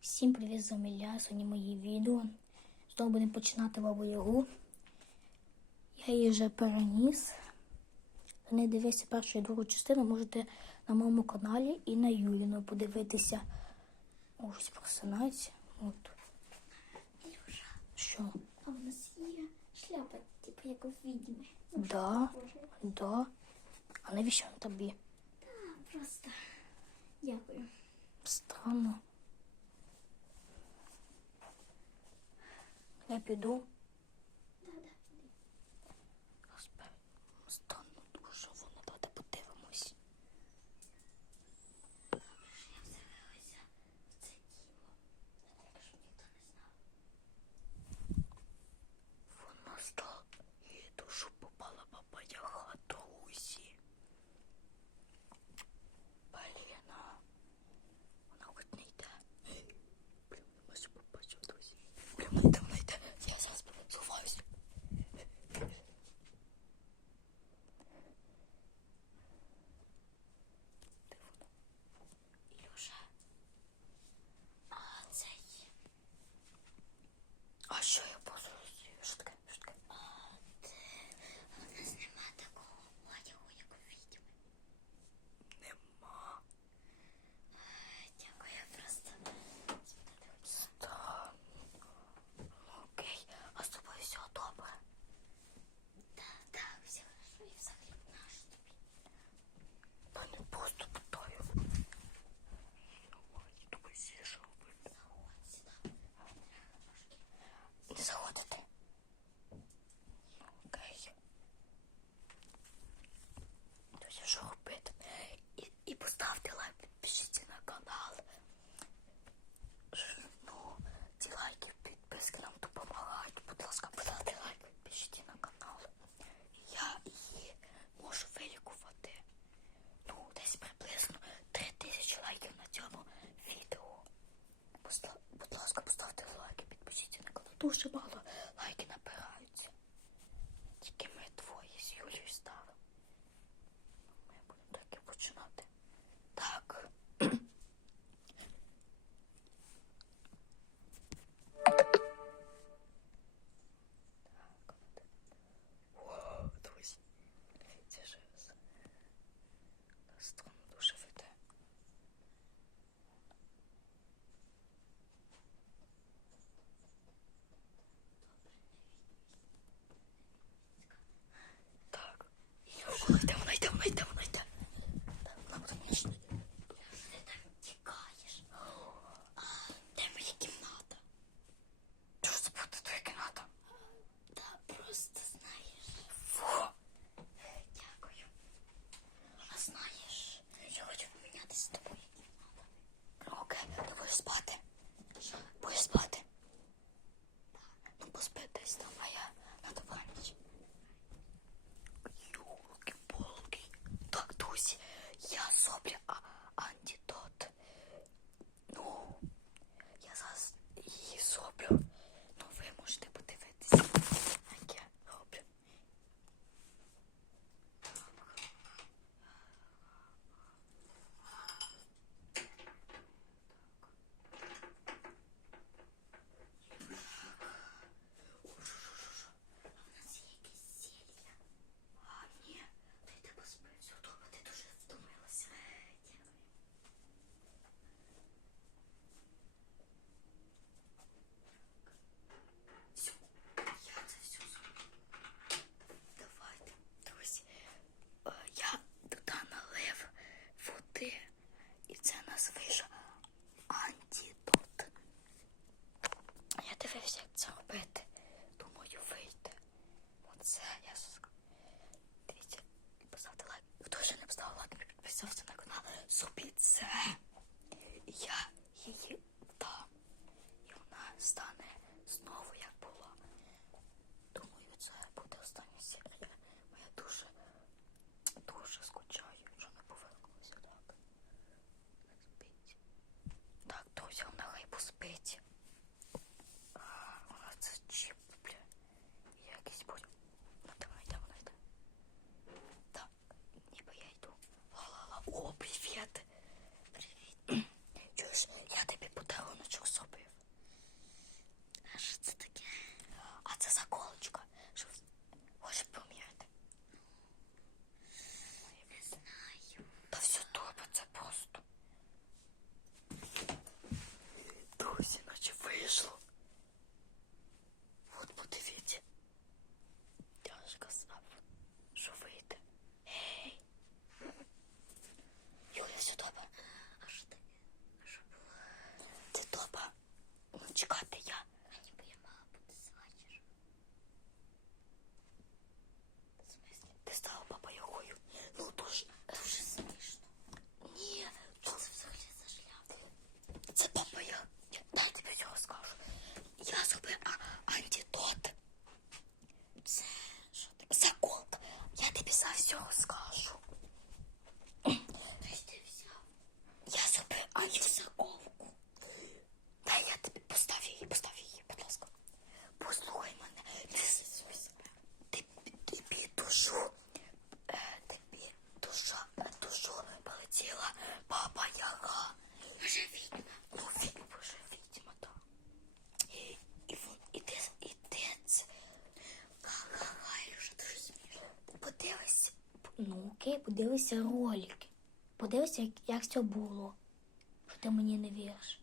Всім привіт, з сьогодні мої відео. Знову будемо починати бабу Ягу. Я її вже переніс. Не дивився першу і другу частину, можете на моєму каналі і на Юліну подивитися. Ось персонаж. От. Ілюша. Що? А в нас є шляпа, типу як у відьми. Ну, да, да. А навіщо на тобі? Та, просто дякую. Странно. Et donc, ласка, поставте лайки, підпишіться на канал. Дуже мало лайків на зараз вийшов антідот. Я дивився, як це робити. Думаю, вийде. Оце я Дивіться, поставте лайк. Хто ще не поставив лайк, підписався на дивися ролики, подивися, як це було, що ти мені не віриш.